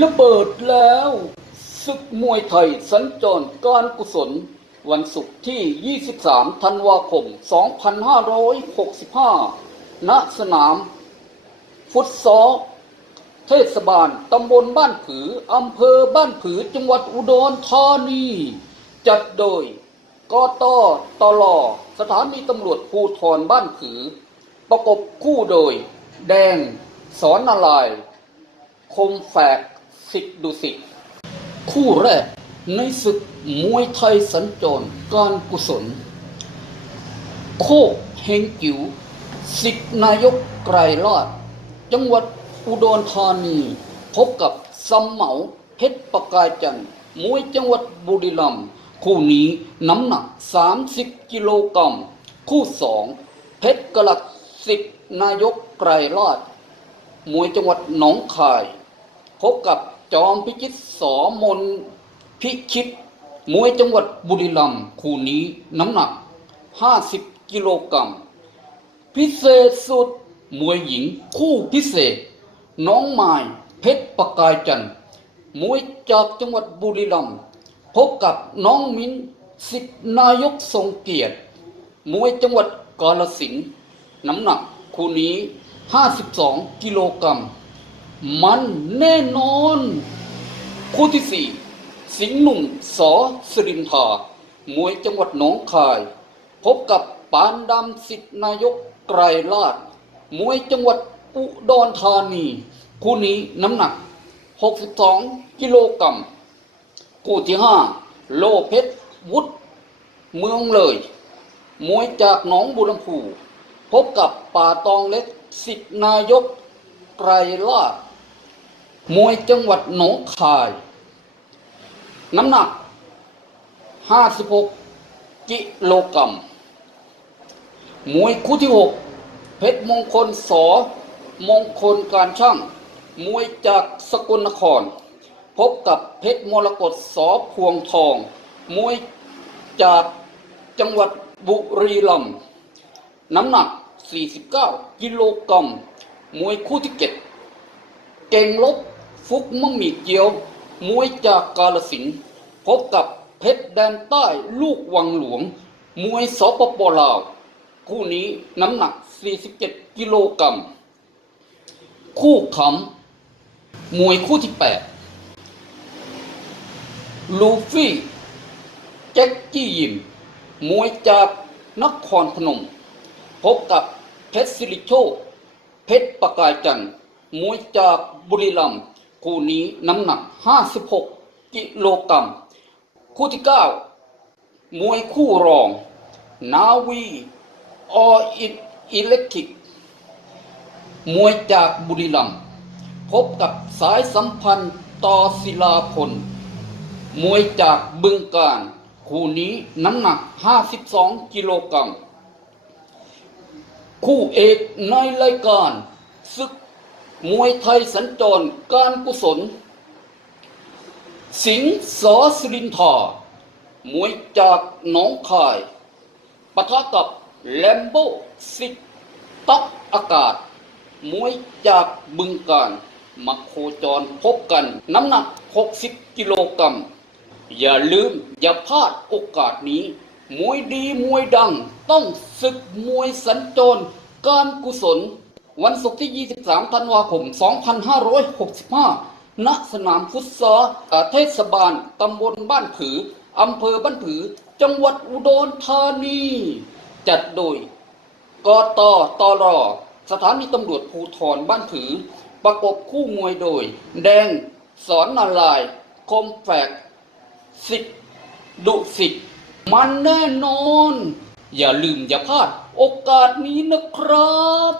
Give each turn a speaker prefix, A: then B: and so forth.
A: ระเบิดแล้วศึกมวยไทยสัญจรการกุศล วันศุกร์ที่ 23 ธันวาคม 2565 ณ สนาม ฟุตซอลเทศบาลตำบลบ้านผือ อำเภอบ้านผือ จังหวัดอุดรธานี จัดโดยกตตลสถานีตำรวจภูธรบ้านผือ ประกบคู่โดย แดง สอนนาราย คมแฝก สิทธิ์ดุสิตคู่แรกในศึกมวยไทยสัญจรการกุศล โคกเฮงจิ๋วสิทธินายกไกรลาดจังหวัดอุดรธานี พบกับซัมเหมาเพชรประกายจันทร์มวยจังหวัดบุรีรัมย์คู่นี้น้ำหนัก 30 กิโลกรัม คู่สองเพชรกลักสิทธินายกไกรลาดมวยจังหวัดหนองคาย พบกับ จอมพิชิตสอมนพิชิต มวยจังหวัดบุรีรัมย์คู่นี้น้ำหนัก 50 กิโลกรัมพิเศษสุด มวยหญิงคู่พิเศษ น้องไม้เพชรประกายจันทร์มวยจากจังหวัดบุรีรัมย์พบกับน้องมิ้นสิทธนายกทรงเกียรติ มวยจังหวัดกาลสินธุ์น้ำหนักคู่นี้ 52 กิโลกรัม มันแน่นอน คู่ที่สี่สิงห์หนุ่มสอสรินทามวยจังหวัดหนองคาย พบกับปานดำสิทธนายกไกรลาดมวยจังหวัดอุดรธานี คู่นี้น้ำหนัก 62 กิโลกรัมคู่ที่ห้าโลเพชรวุฒเมืองเลย มวยจากหนองบุรมพู พบกับป่าตองเล็กสิทธนายกไกรลาด มวยจังหวัดหนองคาย น้ำหนัก 56 กิโลกรัม มวยคู่ที่ 6 เพชรมงคลสอมงคลการช่าง มวยจากสกลนคร พบกับเพชรมรกตสอพวงทอง มวยจากจังหวัดบุรีรัมย์น้ำหนัก 49 กิโลกรัม มวยคู่ที่ 7 เก่งลบ ฟุกมะหมี่เกียวมวยจากกาลสินธุ์พบกับเพชรแดนใต้ลูกวังหลวง มวยสปปลาว คู่นี้น้ำหนัก 47 กิโลกรัมคู่ขำมวยคู่ที่ 8 ลูฟี่ แจ็คกี้ยิม มวยจากนครพนม พบกับเพชรสิริโชคเพชรประกายจันทร์มวยจากบุรีรัมย์ คู่นี้น้ำหนัก 56 กิโลกรัม คู่ที่ 9 มวยคู่รอง นาวีออิเล็กทริก มวยจากบุรีรัมย์พบกับสายสัมพันธ์ต่อศิลาพล มวยจากบึงการ คู่นี้น้ำหนัก 52 กิโลกรัม คู่เอกในรายการศึก มวยไทยสัญจรการกุศล สิงห์สอสรินทามวยจากหนองคายปะทะกับแลมโบสิกตักอากาศ มวยจากบึงการมาโคจรพบกัน น้ำหนัก 60 กิโลกรัม อย่าลืม อย่าพลาดโอกาสนี้ มวยดีมวยดัง ต้องศึกมวยสัญจรการกุศล วันศุกร์ที่ 23 ธันวาคม 2565 ณ สนามฟุตซอลเทศบาล ตำบลบ้านผือ อำเภอบ้านผือ จังหวัดอุดรธานี จัดโดย กตตร สถานีตำรวจภูธรบ้านผือ ประกบคู่มวยโดย แดง สอนนารายณ์คมแฝก สิทธิ์ดุสิทธิ์มันแน่นอน อย่าลืมอย่าพลาดโอกาสนี้นะครับ